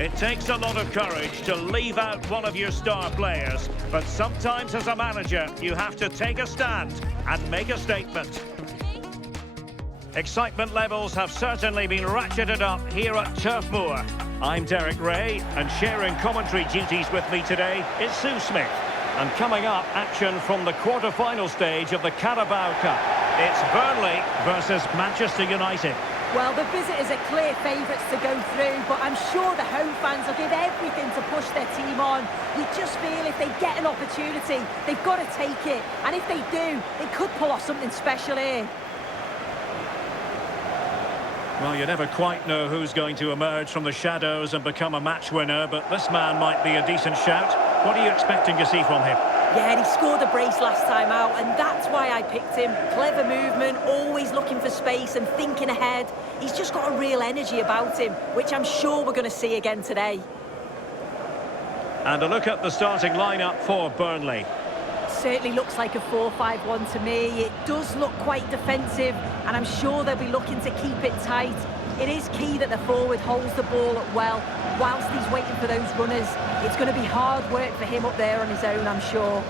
It takes a lot of courage to leave out one of your star players, but sometimes as a manager you have to take a stand and make a statement. Excitement levels have certainly been ratcheted up here at Turf Moor. I'm Derek Ray, and sharing commentary duties with me today is Sue Smith. And coming up, action from the quarter-final stage of the Carabao Cup. It's Burnley versus Manchester United. Well, the visitors are clear favourites to go through, but I'm sure the home fans will give everything to push their team on. You just feel if they get an opportunity, they've got to take it. And if they do, they could pull off something special here. Well, you never quite know who's going to emerge from the shadows and become a match winner, but this man might be a decent shout. What are you expecting to see from him? Yeah, he scored a brace last time out, and that's why I picked him. Clever movement, always looking for space and thinking ahead. He's just got a real energy about him, which I'm sure we're going to see again today. And a look at the starting lineup for Burnley. Certainly looks like a 4-5-1 to me. It does look quite defensive, and I'm sure they'll be looking to keep it tight. It is key that the forward holds the ball up well whilst he's waiting for those runners. It's going to be hard work for him up there on his own, I'm sure.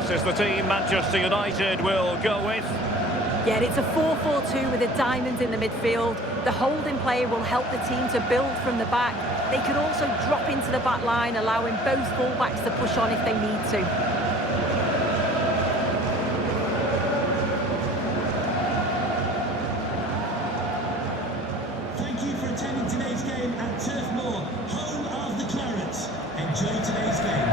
This is the team Manchester United will go with. Yeah, it's a 4-4-2 with a diamond in the midfield. The holding player will help the team to build from the back. They could also drop into the back line, allowing both fullbacks to push on if they need to. Thank you for attending today's game at Turf Moor, home of the Clarets. Enjoy today's game.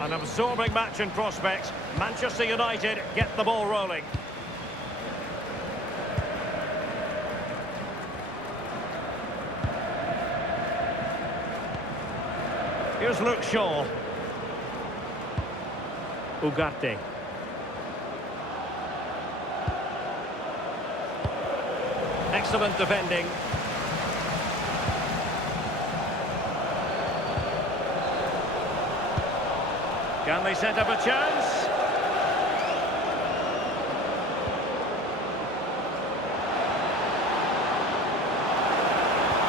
An absorbing match in prospect. Manchester United get the ball rolling. Here's Luke Shaw. Ugarte. Excellent defending. Can they set up a chance?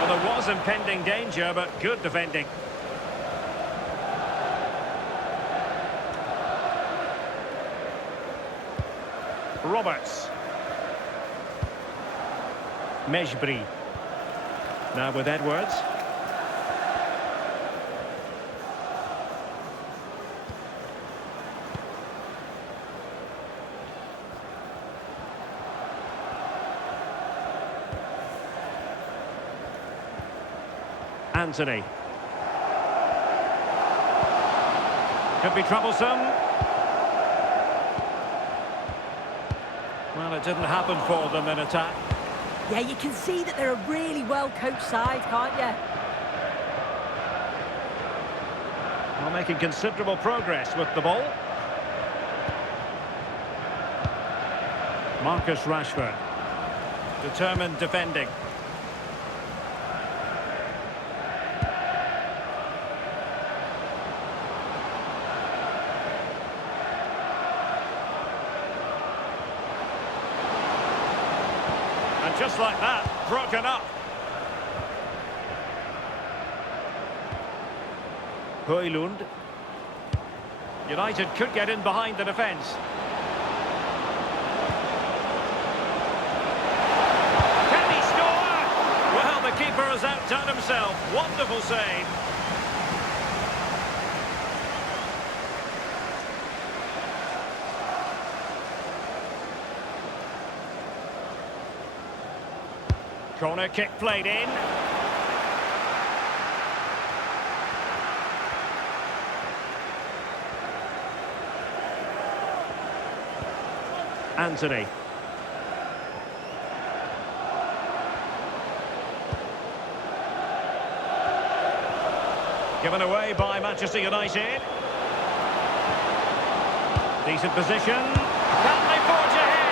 Well, there was impending danger, but good defending. Roberts. Mejbri. Now with Edwards. Anthony. Could be troublesome. Well, it didn't happen for them in attack. Yeah, you can see that they're a really well-coached side, can't you? Well, making considerable progress with the ball. Marcus Rashford. Determined defending. And just like that, broken up. Højlund. United could get in behind the defence. Can he score? Well, the keeper has outdone himself. Wonderful save. Corner kick played in. Anthony. Given away by Manchester United. Decent position. Can they forge ahead?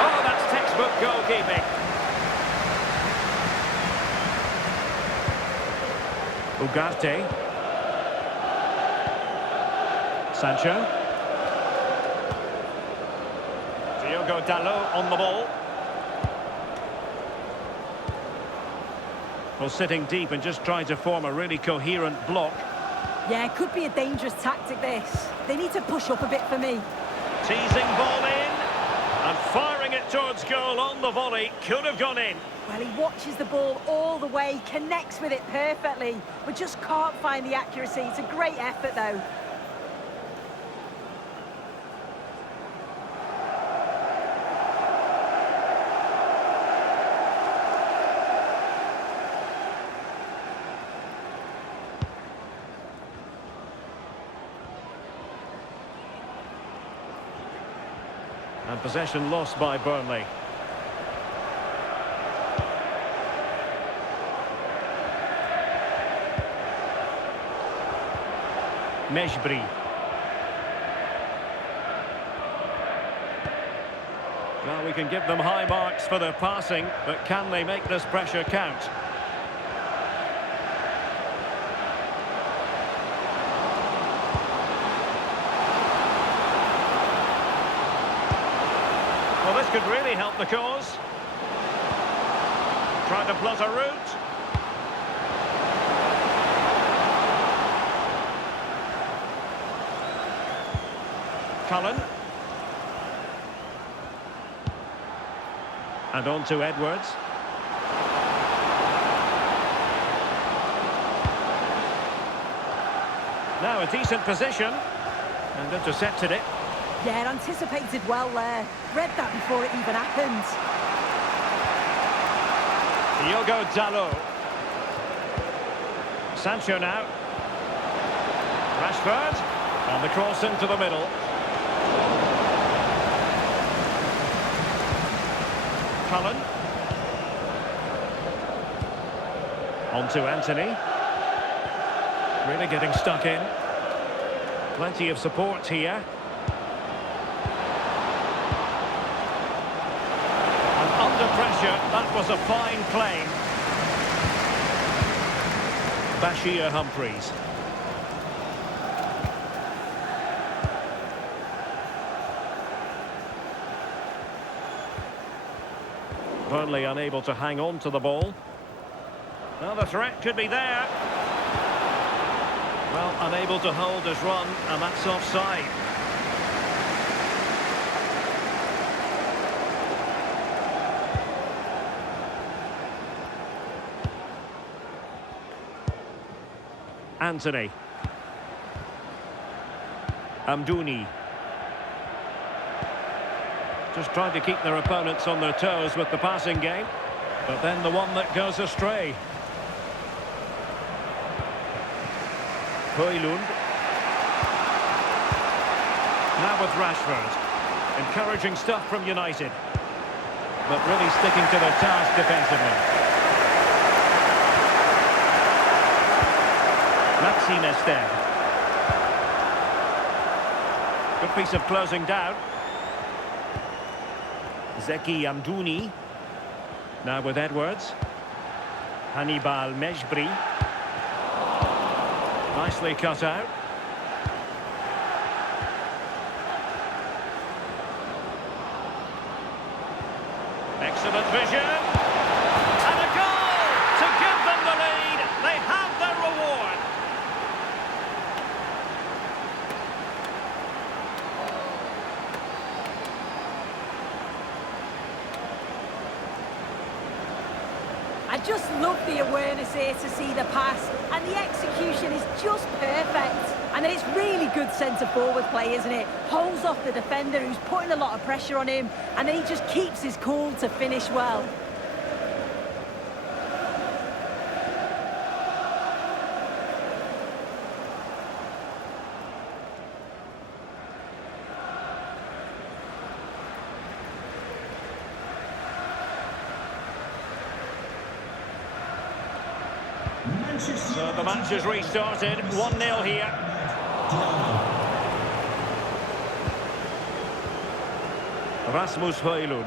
Oh, that's textbook goalkeeping. Ugarte. Sancho. Diogo Dalot on the ball. Well, sitting deep and just trying to form a really coherent block. Yeah, it could be a dangerous tactic, this. They need to push up a bit for me. Teasing ball in. And firing it towards goal on the volley. Could have gone in. Well, he watches the ball all the way, connects with it perfectly, but just can't find the accuracy. It's a great effort, though. And possession lost by Burnley. Mejbri. Well, we can give them high marks for their passing, but can they make this pressure count? Well, this could really help the cause. Trying to plot a route. Cullen. And on to Edwards. Now a decent position. And intercepted it. Yeah, it anticipated well there. Read that before it even happened. Diogo Dalot. Sancho now. Rashford. And the cross into the middle. Cullen. On to Anthony. Really getting stuck in. Plenty of support here. And under pressure, that was a fine claim. Bashir Humphreys. Burnley unable to hang on to the ball. Well, the threat could be there. Well, unable to hold his run, and that's offside. Anthony. Amdouni. Just trying to keep their opponents on their toes with the passing game. But then the one that goes astray. Højlund. Now with Rashford. Encouraging stuff from United. But really sticking to their task defensively. Maxi Mested. Good piece of closing down. Zeki Amdouni. Now with Edwards. Hannibal Mejbri. Nicely cut out. Excellent vision. And a goal to give them the lead. They have their reward. I just love the awareness here to see the pass, and the execution is just perfect. And then it's really good centre-forward play, isn't it? Holds off the defender who's putting a lot of pressure on him, and then he just keeps his cool to finish well. So the match has restarted, 1-0 here. Rasmus Højlund.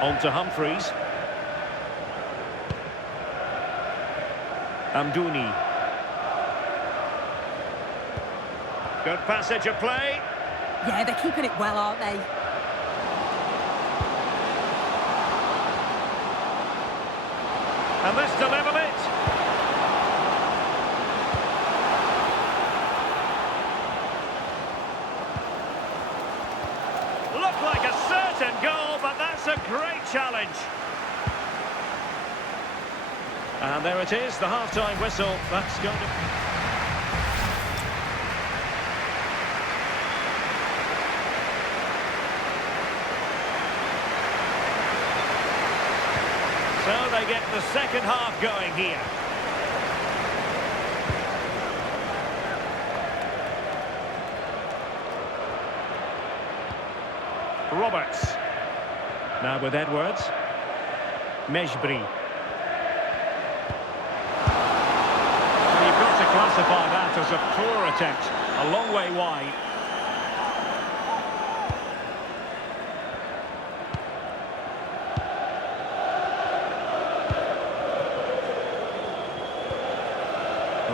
On to Humphreys. Amdouni. Good passage of play. Yeah, they're keeping it well, aren't they? And this to level it. Looked like a certain goal, but that's a great challenge. And there it is, the half-time whistle. That's going to... So they get the second half going here. Roberts. Now with Edwards. Mejbri. You've got to classify that as a poor attempt. A long way wide.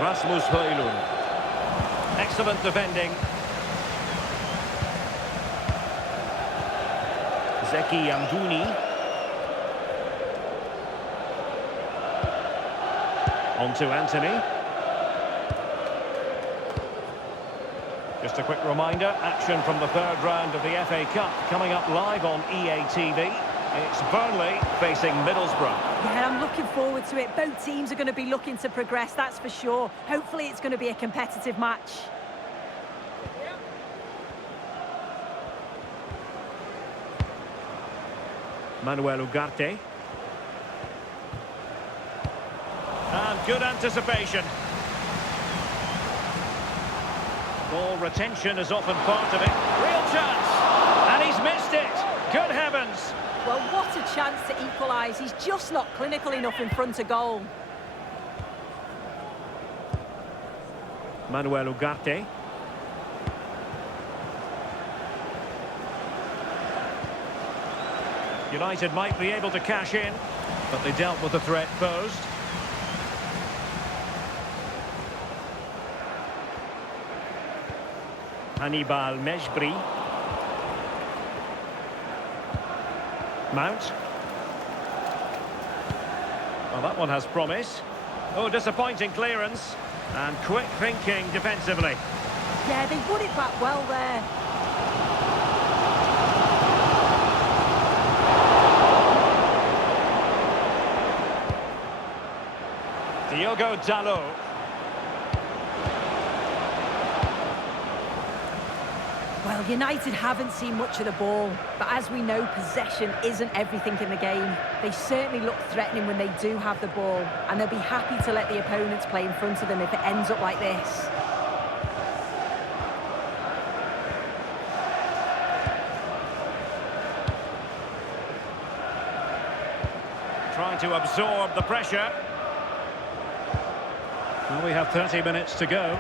Rasmus Højlund. Excellent defending. Zeki Amdouni. On to Anthony. Just a quick reminder, action from the third round of the FA Cup coming up live on EA TV. It's Burnley facing Middlesbrough. Yeah, I'm looking forward to it. Both teams are going to be looking to progress, that's for sure. Hopefully it's going to be a competitive match. Manuel Ugarte. And good anticipation. Ball retention is often part of it. Real chance. And he's missed it. Good heavens. Well, what a chance to equalise. He's just not clinical enough in front of goal. Manuel Ugarte. United might be able to cash in, but they dealt with the threat posed. Hannibal Mejbri. Mount. Well, that one has promise. Oh, disappointing clearance. And quick thinking defensively. Yeah, they won it back well there. Diogo Dalot. Well, United haven't seen much of the ball, but as we know, possession isn't everything in the game. They certainly look threatening when they do have the ball, and they'll be happy to let the opponents play in front of them if it ends up like this. Trying to absorb the pressure. Well, we have 30 minutes to go.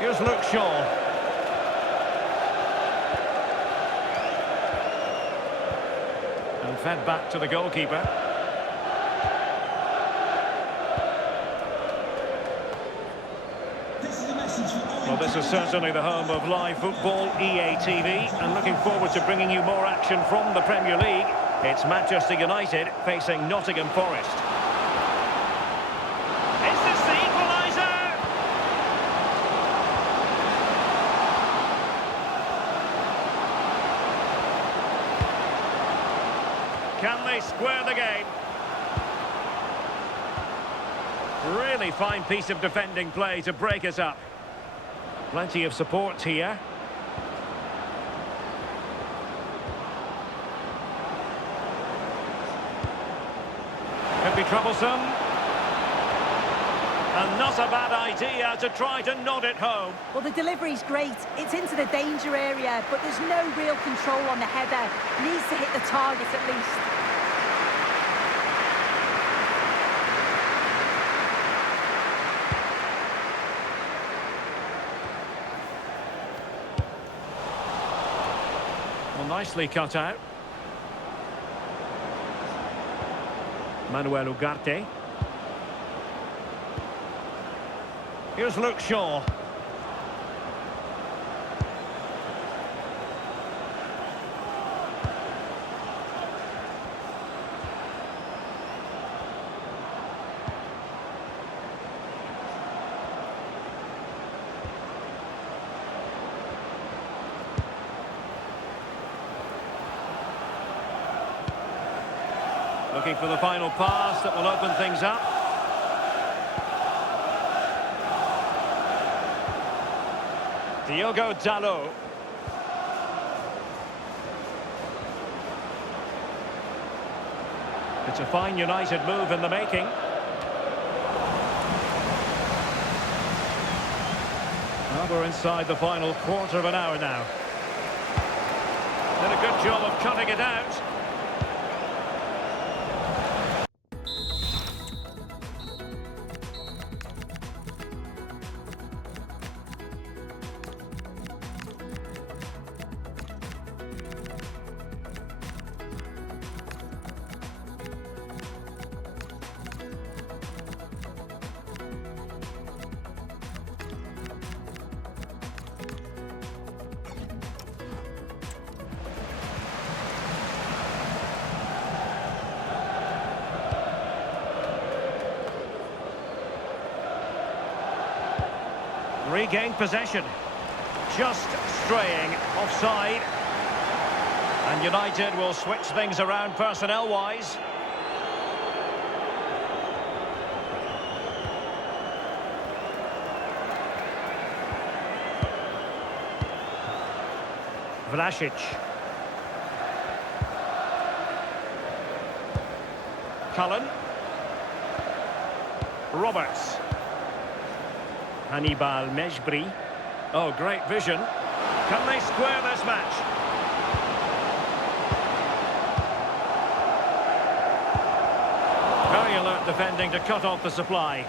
Here's Luke Shaw. And fed back to the goalkeeper. Well, this is certainly the home of live football, EA TV, and looking forward to bringing you more action from the Premier League. It's Manchester United facing Nottingham Forest. Is this the equaliser? Can they square the game? Really fine piece of defending play to break us up. Plenty of support here. Could be troublesome. And not a bad idea to try to nod it home. Well, the delivery's great. It's into the danger area, but there's no real control on the header. Needs to hit the target at least. Well, nicely cut out. Manuel Ugarte. Here's Luke Shaw. Looking for the final pass that will open things up. Diogo Dalot. It's a fine United move in the making. Well, we're inside the final quarter of an hour now. Did a good job of cutting it out. Regained possession. Just straying offside. And United will switch things around personnel-wise. Vlasic. Cullen. Roberts. Hannibal Mejbri. Oh, great vision. Can they square this match? Very alert defending to cut off the supply.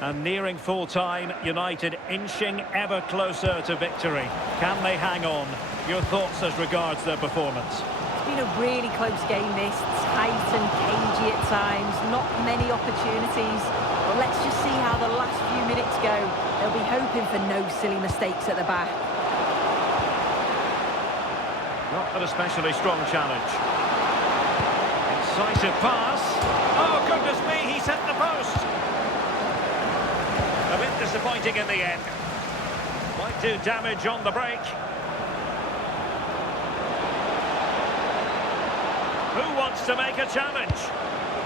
And nearing full time, United inching ever closer to victory. Can they hang on? Your thoughts as regards their performance? It's been a really close game this. Tight and cagey at times. Not many opportunities. But let's just see how the last few minutes go. They'll be hoping for no silly mistakes at the back. Not an especially strong challenge. Incisive pass. Oh, goodness me, he's hit the post. A bit disappointing in the end. Might do damage on the break. Who wants to make a challenge?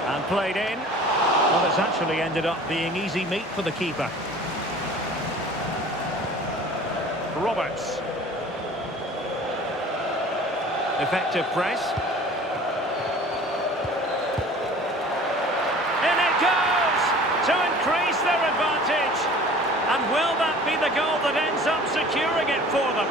And played in. Well, it's actually ended up being easy meat for the keeper. Roberts. Effective press. In it goes! To increase their advantage. And will that be the goal that ends up securing it for them?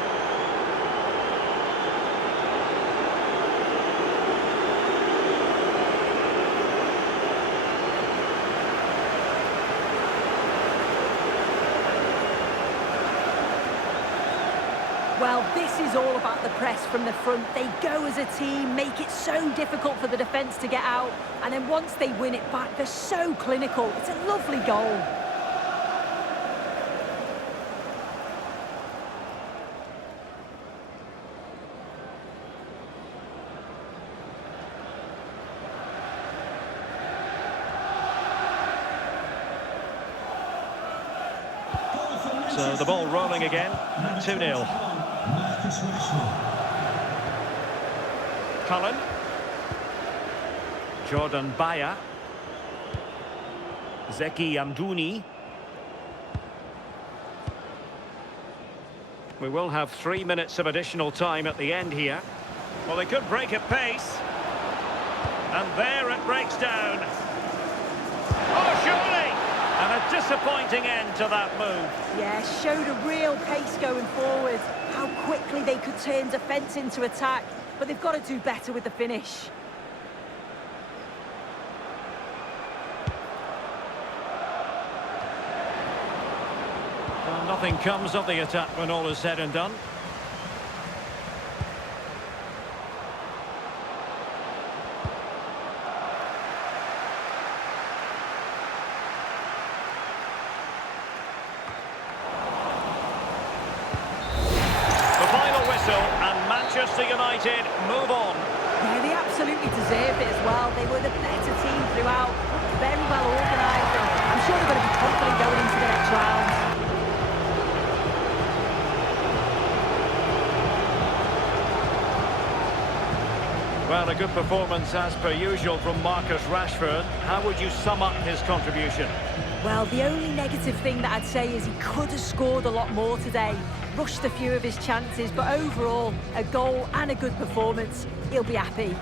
Well, this is all about the press from the front. They go as a team, make it so difficult for the defence to get out, and then once they win it back, they're so clinical. It's a lovely goal. So the ball rolling again, 2-0. Cullen. Jordan Baya. Zeki Amdouni. We will have 3 minutes of additional time at the end here. Well, they could break at pace. And there it breaks down. Oh, surely! disappointing end to that move. Yeah, showed a real pace going forward. How quickly they could turn defence into attack. But they've got to do better with the finish. Well, nothing comes of the attack when all is said and done. And Manchester United move on. Yeah, they absolutely deserved it as well. They were the better team throughout. Very well organised. And I'm sure they're going to be confident going into the next round. Well, a good performance as per usual from Marcus Rashford. How would you sum up his contribution? Well, the only negative thing that I'd say is he could have scored a lot more today. Rushed a few of his chances, but overall, a goal and a good performance. He'll be happy.